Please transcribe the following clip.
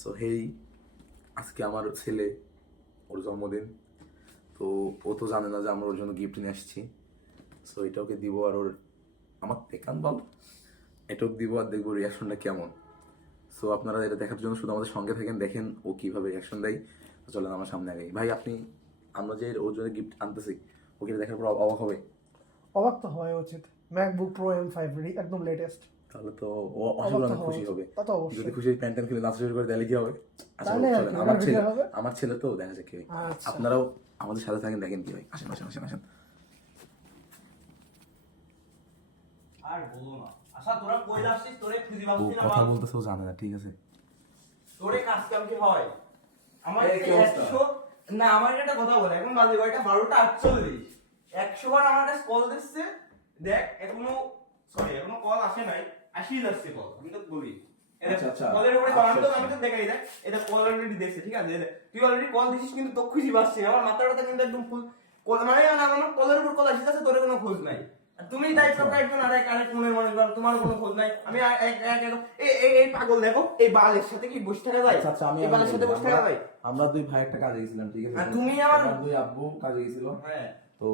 So hey, আজকে আমার ছেলে, ওর জন্মদিন। তো ও তো জানে না যে আমরা ওর জন্য গিফট নিয়ে আসছি। সো এটা ওকে দিব, আর ওর আমার একান্ত বল এটাও দিব, আর দেখবো রিয়াকশনটা কেমন। সো আপনারা এটা দেখার জন্য শুধু আমাদের সঙ্গে থাকেন, দেখেন ও কীভাবে রিয়াকশন দেয়। তো চলেন আমার সামনে আগে। ভাই আপনি, আমরা যে ওর জন্য গিফট আনতেছি, ওকে দেখার পর অবাক হবে। অবাক তো হওয়া উচিত। ম্যাকবুক প্রো M5 একদম লেটেস্ট। তাহলে তো ও আসলে অনেক খুশি হবে। তা তো অবশ্যই। যদি খুশি প্যান্ট খুলে নাচা শুরু করে তাহলে কি হবে? আচ্ছা তাহলে আর চলেন, কি, আমার এবার ছেলে, ভিডিও হবে। আমার ছেলে তো দেখা যাক কি হয়। আচ্ছা। আপনারাও আমাদের সাথে থাকেন, দেখেন কি হয়। আসেন আসেন আসেন আসেন। আর বলো না, আশা তোরা কই আসছিস? তোরে খুঁজি ও পাচ্ছি না। কথা বলতেছে, ও জানে না, ঠিক আছে। তোরে কাজ কাম কি হয়? আমার এই কি অবস্থা? 100 না, আমার একটা কথা বলে, এখন বাজে কয়টা? 12:48। 100 বার আমার কাছে কল দিচ্ছে, দেখ এখনো, সরি এখনো কল আসে নাই, আসি যাচ্ছে কল। আমি তো বলি আচ্ছা, আচ্ছা। কলের উপরে আচ্ছা, আমি তো আচ্ছা। দেখাই দেখ, এটা কল অলরেডি দেখছে, ঠিক আছে? তুই অলরেডি কল দিছিস কিন্তু তো খুশি পাচ্ছি না। আমার মাথাটা কিন্তু একদম ফুল মানে আমার কলের উপর কল আসিতেছে, তোর কোনো খোঁজ নাই। আর তুমি দায়িত্ব একজন আরেক মনের মনে করেন, তোমার কোনো খোঁজ নাই। আমি এই পাগল দেখো, এই বালের সাথে কি বসে থাকা যায়? আচ্ছা আচ্ছা, আমি এই বালের সাথে বসে থাকা যায়? আমরা দুই ভাই একটা কাজে গেছিলাম, ঠিক আছে। আর তুমি আমার দুই আব্বু কাজে গেছিল। হ্যাঁ তো